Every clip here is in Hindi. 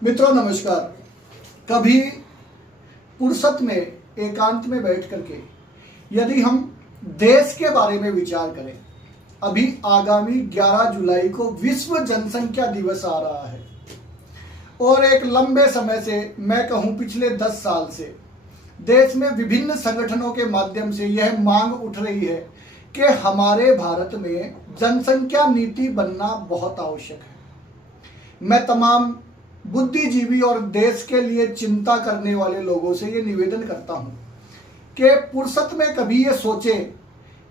मित्रों नमस्कार। कभी फुर्सत में एकांत में बैठ करके यदि हम देश के बारे में विचार करें, अभी आगामी 11 जुलाई को विश्व जनसंख्या दिवस आ रहा है और एक लंबे समय से, मैं कहूं पिछले 10 साल से देश में विभिन्न संगठनों के माध्यम से यह मांग उठ रही है कि हमारे भारत में जनसंख्या नीति बनना बहुत आवश्यक है। मैं तमाम बुद्धिजीवी और देश के लिए चिंता करने वाले लोगों से ये निवेदन करता हूं कि फुर्सत में कभी ये सोचें,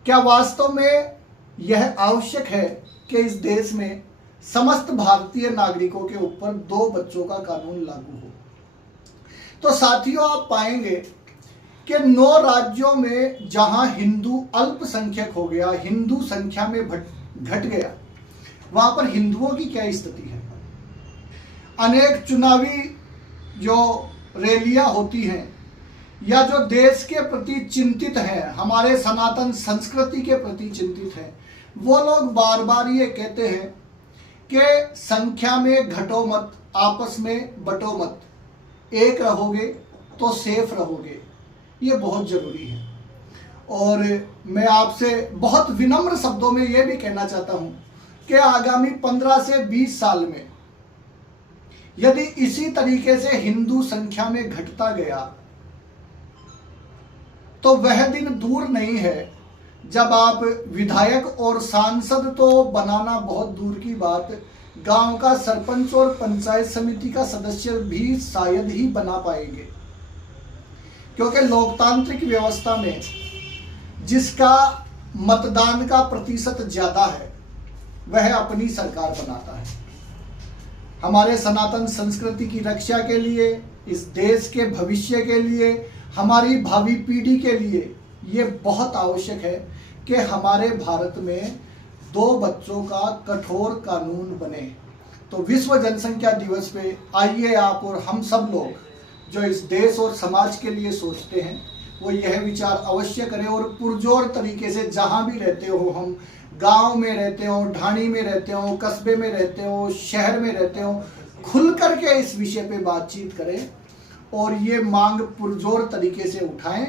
क्या वास्तव में यह आवश्यक है कि इस देश में समस्त भारतीय नागरिकों के ऊपर 2 बच्चों का कानून लागू हो। तो साथियों, आप पाएंगे कि 9 राज्यों में जहां हिंदू अल्पसंख्यक हो गया, हिंदू संख्या में घट गया, वहां पर हिंदुओं की क्या स्थिति है। अनेक चुनावी जो रैलियां होती हैं या जो देश के प्रति चिंतित हैं, हमारे सनातन संस्कृति के प्रति चिंतित हैं, वो लोग बार बार ये कहते हैं कि संख्या में घटो मत, आपस में बटो मत, एक रहोगे तो सेफ रहोगे। ये बहुत जरूरी है और मैं आपसे बहुत विनम्र शब्दों में ये भी कहना चाहता हूं कि आगामी 15 से 20 साल में यदि इसी तरीके से हिंदू संख्या में घटता गया तो वह दिन दूर नहीं है जब आप विधायक और सांसद तो बनाना बहुत दूर की बात, गांव का सरपंच और पंचायत समिति का सदस्य भी शायद ही बना पाएंगे। क्योंकि लोकतांत्रिक व्यवस्था में जिसका मतदान का प्रतिशत ज्यादा है वह अपनी सरकार बनाता है। हमारे सनातन संस्कृति की रक्षा के लिए, इस देश के भविष्य के लिए, हमारी भावी पीढ़ी के लिए ये बहुत आवश्यक है कि हमारे भारत में 2 बच्चों का कठोर कानून बने। तो विश्व जनसंख्या दिवस पे आइए आप और हम सब लोग जो इस देश और समाज के लिए सोचते हैं वो यह विचार अवश्य करें और पुरजोर तरीके से, जहाँ भी रहते हो, हम गांव में रहते हो, ढाणी में रहते हो, कस्बे में रहते हो, शहर में रहते हो, खुल करके इस विषय पे बातचीत करें और ये मांग पुरजोर तरीके से उठाएं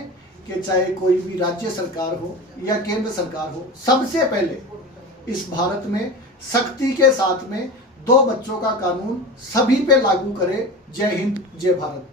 कि चाहे कोई भी राज्य सरकार हो या केंद्र सरकार हो, सबसे पहले इस भारत में सख्ती के साथ में 2 बच्चों का कानून सभी पे लागू करे। जय हिंद, जय भारत।